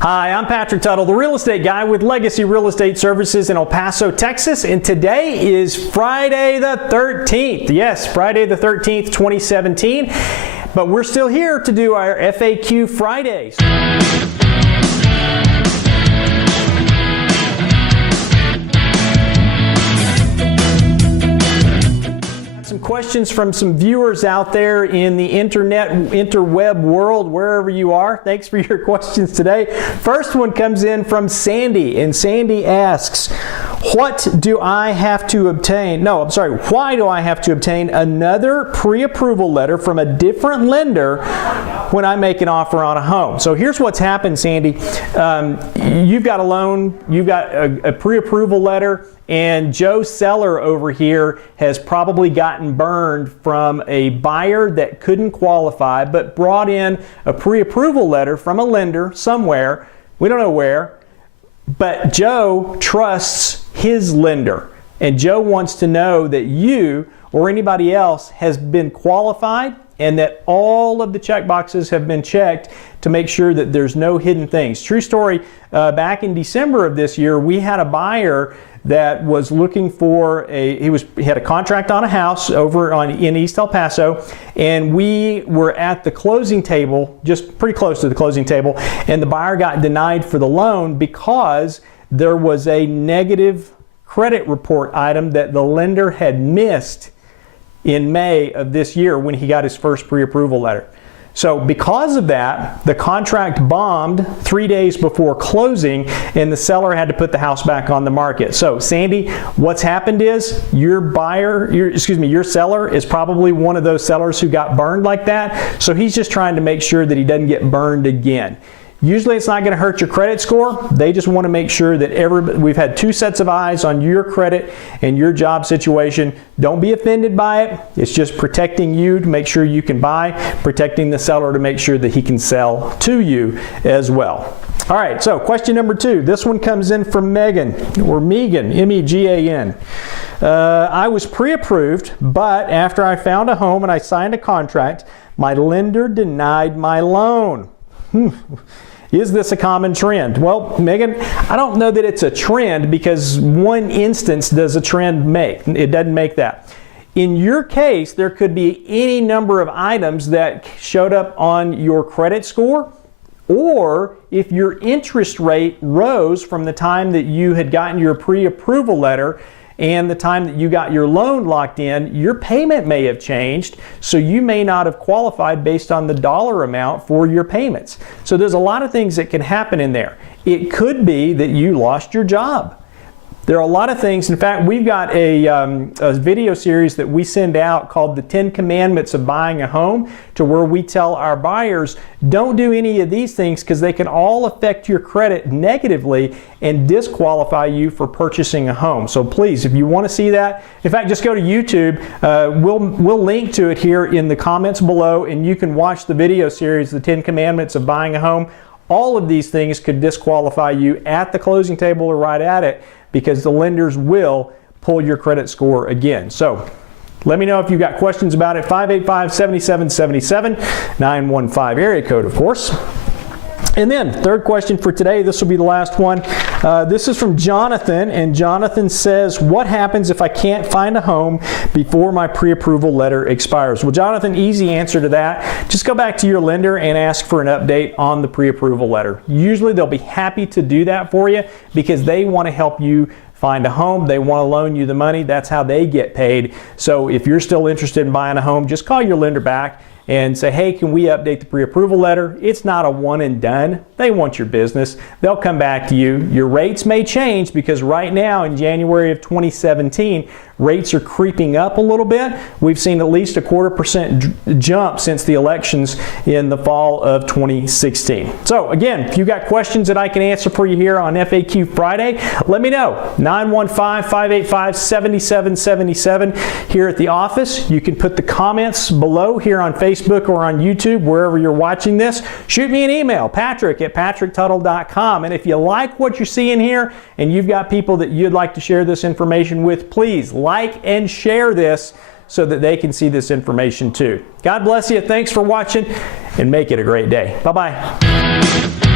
Hi, I'm Patrick Tuttle, the real estate guy with Legacy Real Estate Services in El Paso, Texas, and today is Friday the 13th. Yes, Friday the 13th, 2017, but we're still here to do our FAQ Fridays. Some questions from some viewers out there in the interweb world, wherever you are. Thanks for your questions today. First one comes in from Sandy, and Sandy asks, why do I have to obtain another pre-approval letter from a different lender when I make an offer on a home? So here's what's happened, Sandy. You've got a loan, you've got a pre-approval letter, and Joe Seller over here has probably gotten burned from a buyer that couldn't qualify but brought in a pre-approval letter from a lender somewhere. We don't know where, but Joe trusts his lender. And Joe wants to know that you or anybody else has been qualified and that all of the check boxes have been checked to make sure that there's no hidden things. True story, back in December of this year, we had a buyer that was looking for he had a contract on a house over in East El Paso, and we were at the closing table, just pretty close to the closing table, and the buyer got denied for the loan because there was a negative credit report item that the lender had missed in May of this year when he got his first pre-approval letter. So because of that, the contract bombed 3 days before closing, and the seller had to put the house back on the market. So Sandy, what's happened is your seller is probably one of those sellers who got burned like that. So he's just trying to make sure that he doesn't get burned again. Usually it's not going to hurt your credit score. They just want to make sure that we've had two sets of eyes on your credit and your job situation. Don't be offended by it. It's just protecting you to make sure you can buy, protecting the seller to make sure that he can sell to you as well. All right, so question number 2. This one comes in from Megan, or Megan, M-E-G-A-N. I was pre-approved, but after I found a home and I signed a contract, my lender denied my loan. Is this a common trend? Well, Megan, I don't know that it's a trend, because one instance does a trend make. It doesn't make that. In your case, there could be any number of items that showed up on your credit score, or if your interest rate rose from the time that you had gotten your pre-approval letter and the time that you got your loan locked in, your payment may have changed, so you may not have qualified based on the dollar amount for your payments. So there's a lot of things that can happen in there. It could be that you lost your job. There are a lot of things. In fact, we've got a video series that we send out called the 10 Commandments of Buying a Home, to where we tell our buyers, don't do any of these things because they can all affect your credit negatively and disqualify you for purchasing a home. So please, if you want to see that, in fact, just go to YouTube. We'll link to it here in the comments below, and you can watch the video series, the 10 Commandments of Buying a Home. All of these things could disqualify you at the closing table or right at it, because the lenders will pull your credit score again. So let me know if you've got questions about it. 585-7777, 915 area code, of course. And then, third question for today, this will be the last one. This is from Jonathan, and Jonathan says, what happens if I can't find a home before my pre-approval letter expires? Well, Jonathan, easy answer to that. Just go back to your lender and ask for an update on the pre-approval letter. Usually they'll be happy to do that for you, because they want to help you find a home. They want to loan you the money. That's how they get paid. So if you're still interested in buying a home, just call your lender back and say, hey, can we update the pre-approval letter? It's not a one and done. They want your business. They'll come back to you. Your rates may change, because right now in January of 2017, rates are creeping up a little bit. We've seen at least a 0.25% jump since the elections in the fall of 2016. So again, if you've got questions that I can answer for you here on FAQ Friday, let me know. 915-585-7777 here at the office. You can put the comments below here on Facebook or on YouTube, wherever you're watching this. Shoot me an email, patrick@patricktuttle.com. And if you like what you're seeing here and you've got people that you'd like to share this information with, please like and share this so that they can see this information too. God bless you. Thanks for watching, and make it a great day. Bye-bye.